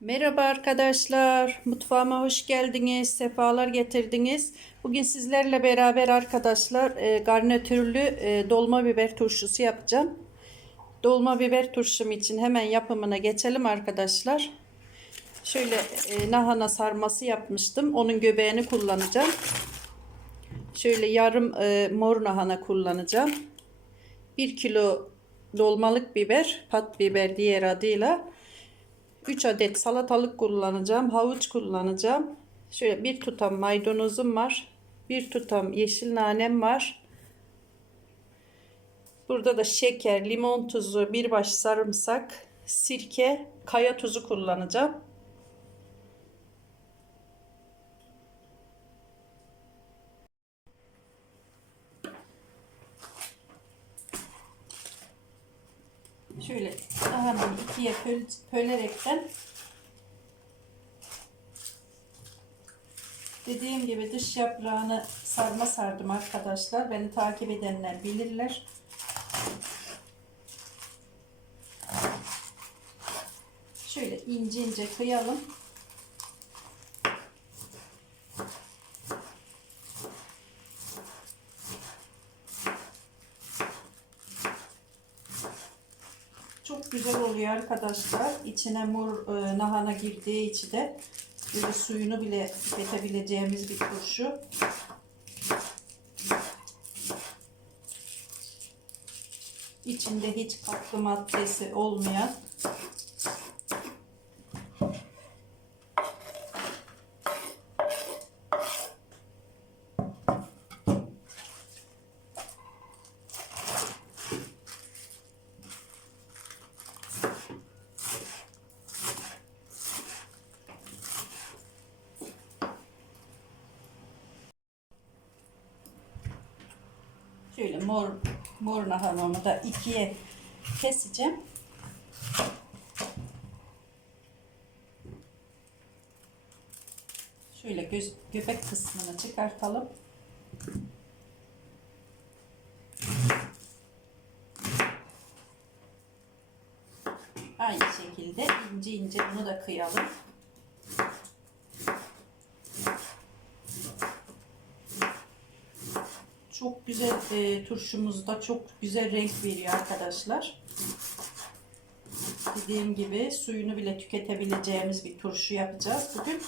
Merhaba arkadaşlar, mutfağıma hoş geldiniz, sefalar getirdiniz. Bugün sizlerle beraber arkadaşlar e, garnitürlü e, dolma biber turşusu yapacağım. Dolma biber turşum için hemen yapımına geçelim arkadaşlar. Şöyle e, lahana sarması yapmıştım, onun göbeğini kullanacağım. Şöyle yarım e, mor lahana kullanacağım. 1 kilo dolmalık biber, pat biber diğer adıyla 3 adet salatalık kullanacağım. Havuç kullanacağım. Şöyle bir tutam maydanozum var. Bir tutam yeşil nanem var. Burada da şeker, limon tuzu, bir baş sarımsak, sirke, kaya tuzu kullanacağım. Şöyle lahanayı ikiye böl bölerekten dediğim gibi dış yaprağını sarma sardım arkadaşlar. Beni takip edenler bilirler. Şöyle ince ince kıyalım. Çok güzel arkadaşlar. İçine mor e, nahana girdiği için de böyle suyunu bile tüketebileceğimiz bir turşu. İçinde hiç katkı maddesi olmayan Şöyle mor mor lahanamı da ikiye keseceğim. Şöyle göz, göbek kısmını çıkartalım. Aynı şekilde ince ince bunu da kıyalım. Çok güzel e, turşumuzda çok güzel renk veriyor arkadaşlar. Dediğim gibi suyunu bile tüketebileceğimiz bir turşu yapacağız bugün.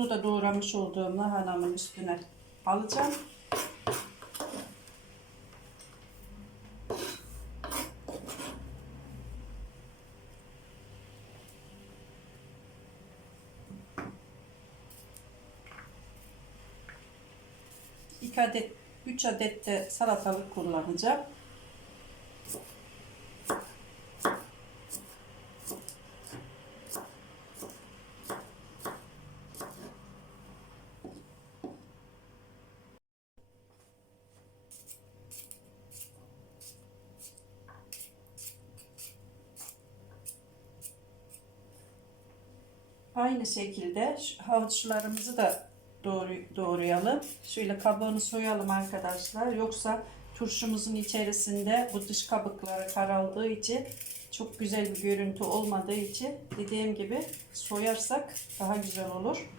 Bunu da doğramış olduğum lahanamın üstüne alacağım. İki adet, üç adet de salatalık kullanacağım. Aynı şekilde havuçlarımızı da doğru, doğrayalım. Şöyle kabuğunu soyalım arkadaşlar. Yoksa turşumuzun içerisinde bu dış kabukları karaldığı için çok güzel bir görüntü olmadığı için dediğim gibi soyarsak daha güzel olur.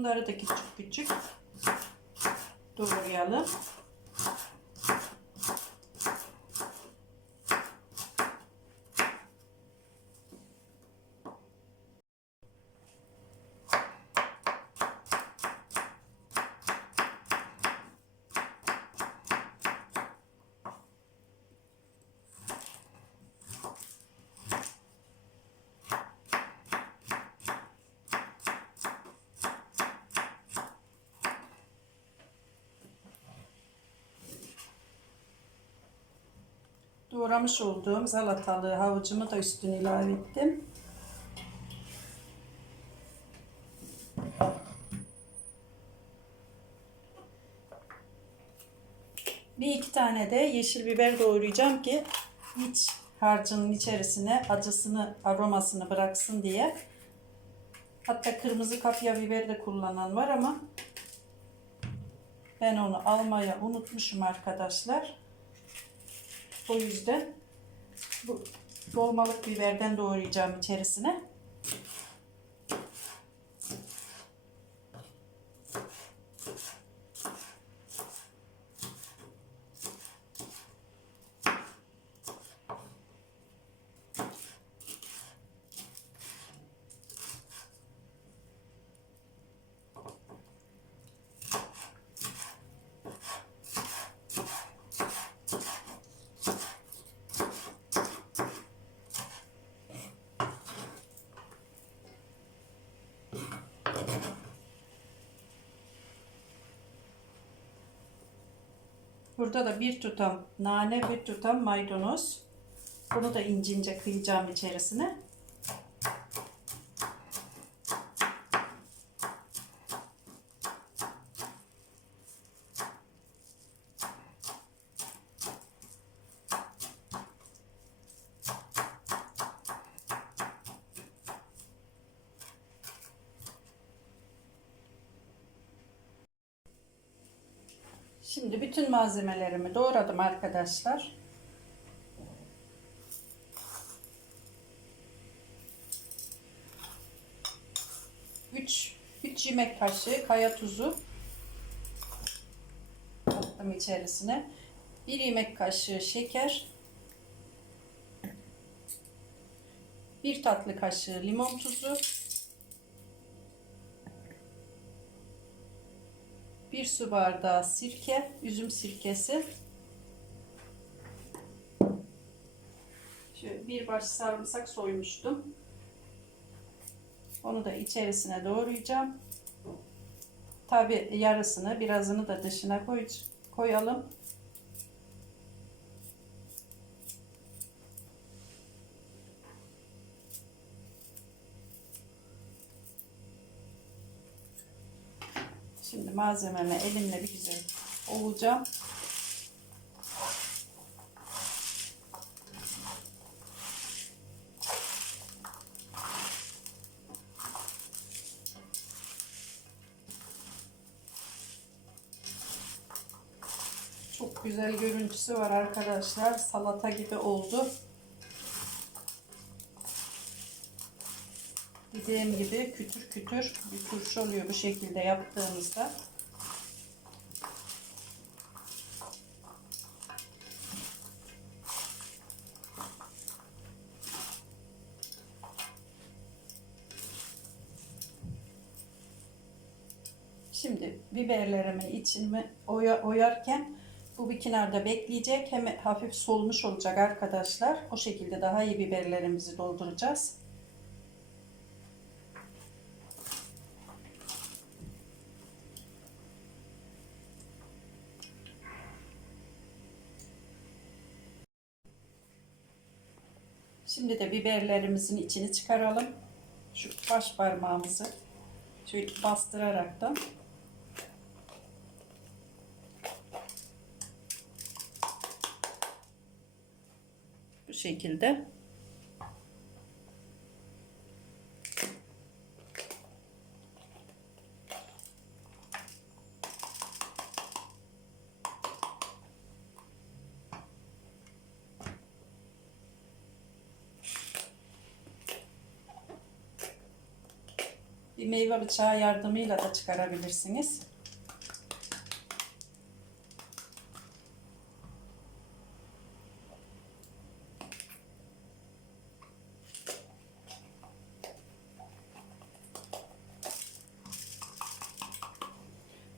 Bunları da küçük küçük doğrayalım. Doğramış olduğum salatalığı, havucumu da üstüne ilave ettim. Bir iki tane de yeşil biber doğrayacağım ki iç harcının içerisine acısını, aromasını bıraksın diye. Hatta kırmızı kapya biber de kullanan var ama ben onu almaya unutmuşum arkadaşlar. O yüzden bu dolmalık biberden doğrayacağım içerisine. Burada da bir tutam nane, bir tutam maydanoz. Bunu da ince ince kıyacağım içerisine. Şimdi bütün malzemelerimi doğradım arkadaşlar. Üç, üç yemek kaşığı kaya tuzu attım içerisine. Bir yemek kaşığı şeker. Bir tatlı kaşığı limon tuzu. Bir su bardağı sirke, üzüm sirkesi. Şöyle bir baş sarımsak soymuştum. Onu da içerisine doğrayacağım. Tabi yarısını, birazını da dışına koy, koyalım. Şimdi malzememi elimle bir güzel ovacağım. Çok güzel görüntüsü var arkadaşlar. Salata gibi oldu. Dediğim gibi kütür kütür bir turşu oluyor bu şekilde yaptığımızda. İçini oya, oyarken bu bir kenarda bekleyecek. Hem hafif solmuş olacak arkadaşlar. O şekilde daha iyi biberlerimizi dolduracağız. Şimdi de biberlerimizin içini çıkaralım. Şu baş parmağımızı şöyle bastıraraktan bu şekilde bir meyve bıçağı yardımıyla da çıkarabilirsiniz.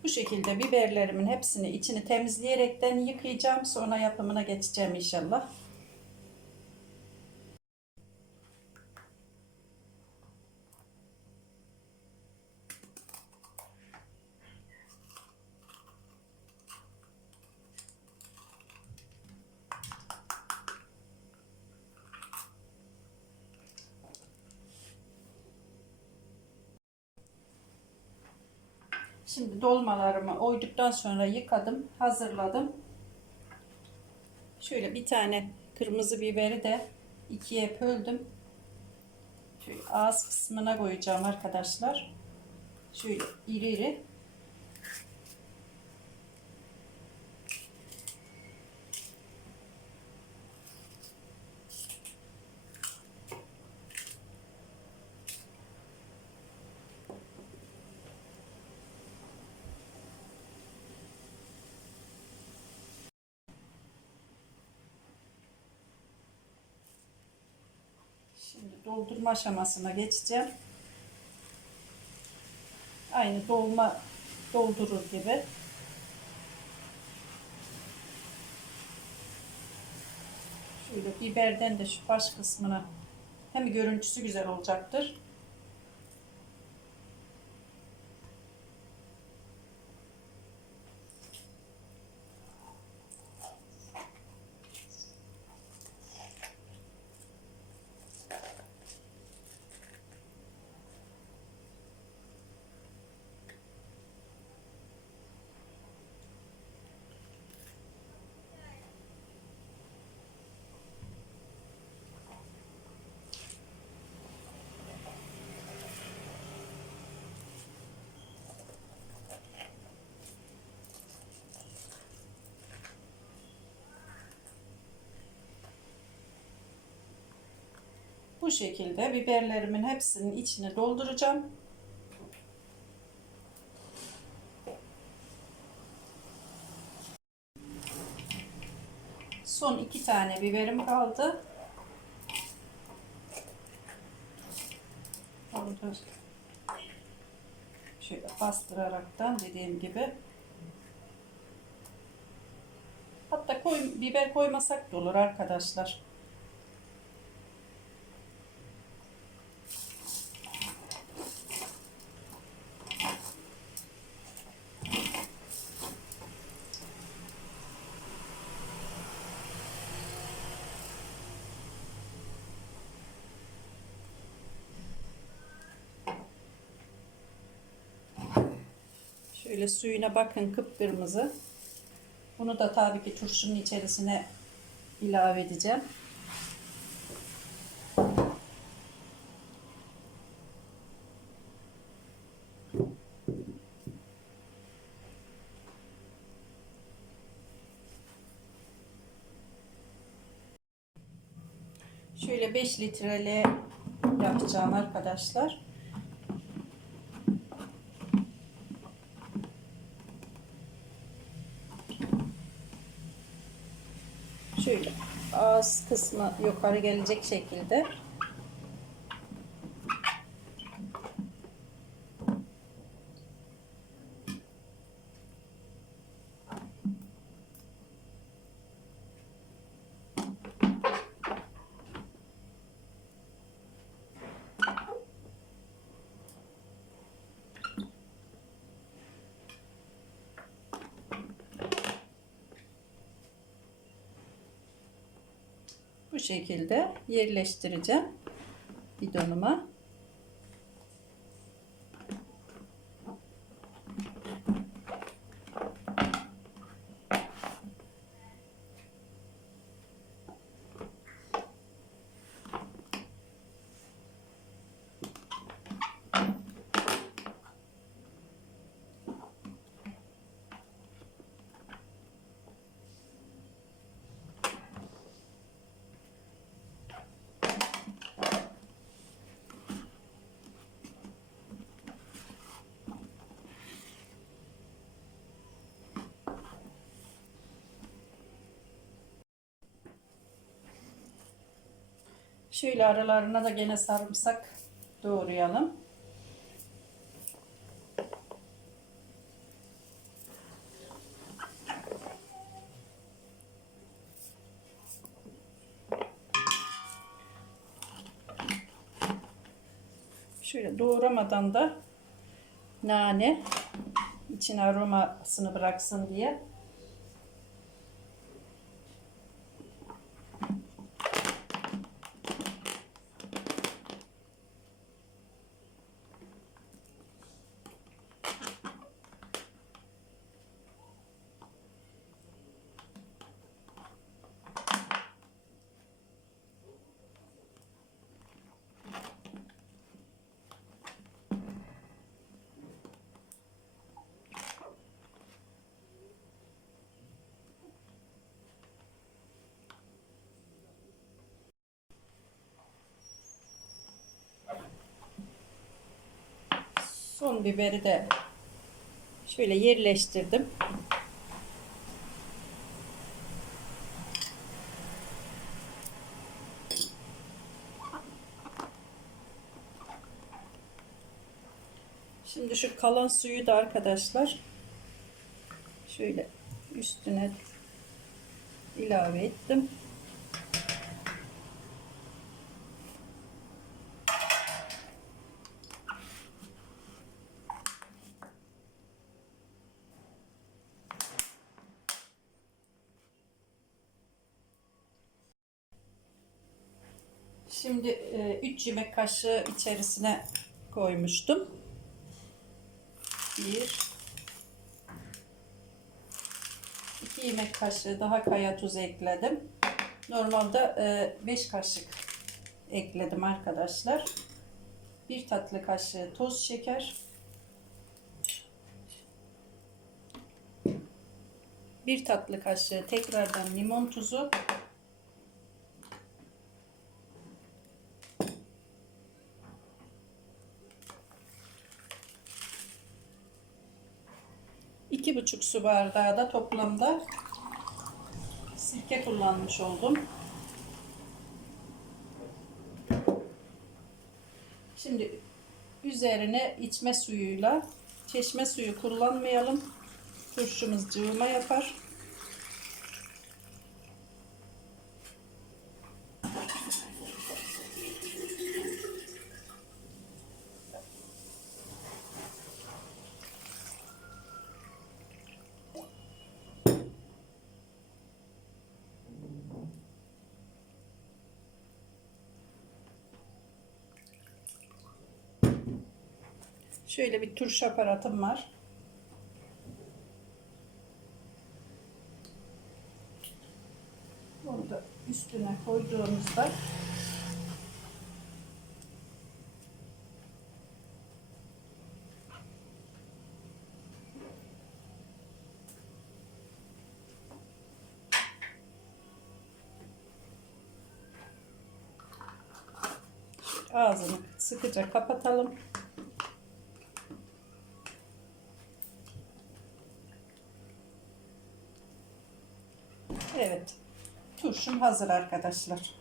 Bu şekilde biberlerimin hepsini içini temizleyerekten yıkayacağım. Sonra yapımına geçeceğim inşallah. Şimdi dolmalarımı oyduktan sonra yıkadım, hazırladım. Şöyle bir tane kırmızı biberi de ikiye böldüm. Şöyle ağız kısmına koyacağım arkadaşlar. Şöyle iri iri. Şimdi doldurma aşamasına geçeceğim. Aynı dolma doldurur gibi. Şöyle biberden de şu baş kısmına hem görüntüsü güzel olacaktır. Şekilde biberlerimin hepsinin içine dolduracağım. Son iki tane biberim kaldı. Şöyle bastıraraktan dediğim gibi hatta koy, biber koymasak da olur arkadaşlar. Şöyle suyuna bakın kıpkırmızı. Bunu da tabii ki turşunun içerisine ilave edeceğim. Şöyle 5 litreli yapacağım arkadaşlar. Şöyle ağız kısmı yukarı gelecek şekilde. Bu şekilde yerleştireceğim bidonuma. Şöyle aralarına da gene sarımsak doğrayalım. Şöyle doğramadan da nane içine aromasını bıraksın diye biberi de şöyle yerleştirdim. Şimdi şu kalan suyu da arkadaşlar şöyle üstüne ilave ettim. Şimdi 3 yemek kaşığı içerisine koymuştum. 1 2 yemek kaşığı daha kaya tuz ekledim. Normalde 5 kaşık ekledim arkadaşlar. 1 tatlı kaşığı toz şeker. 1 tatlı kaşığı tekrardan limon tuzu. İki buçuk su bardağı da toplamda sirke kullanmış oldum. Şimdi üzerine içme suyuyla çeşme suyu kullanmayalım. Turşumuz cıvıma yapar. Şöyle bir turşu aparatım var. Onu da üstüne koyduğumuzda ağzını sıkıca kapatalım. Hazır arkadaşlar.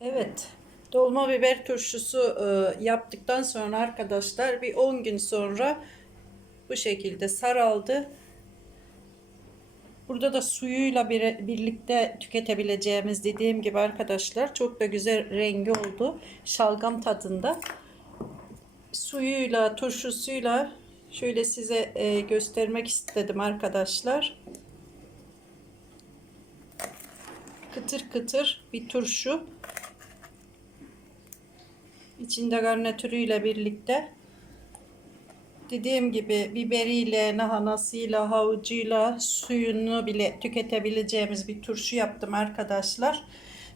Evet. Dolma biber turşusu e, yaptıktan sonra arkadaşlar bir 10 gün sonra bu şekilde saraldı. Burada da suyuyla bir, birlikte tüketebileceğimiz dediğim gibi arkadaşlar çok da güzel rengi oldu. Şalgam tadında. Suyuyla, turşusuyla şöyle size e, göstermek istedim arkadaşlar. Kıtır kıtır bir turşu. İçinde garnitürüyle birlikte dediğim gibi biberiyle, nahanasıyla, havucuyla, suyunu bile tüketebileceğimiz bir turşu yaptım arkadaşlar.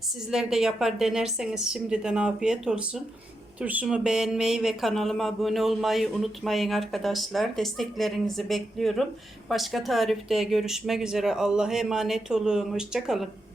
Sizler de yapar denerseniz şimdiden afiyet olsun. Turşumu beğenmeyi ve kanalıma abone olmayı unutmayın arkadaşlar. Desteklerinizi bekliyorum. Başka tarifte görüşmek üzere. Allah'a emanet olun. Hoşçakalın.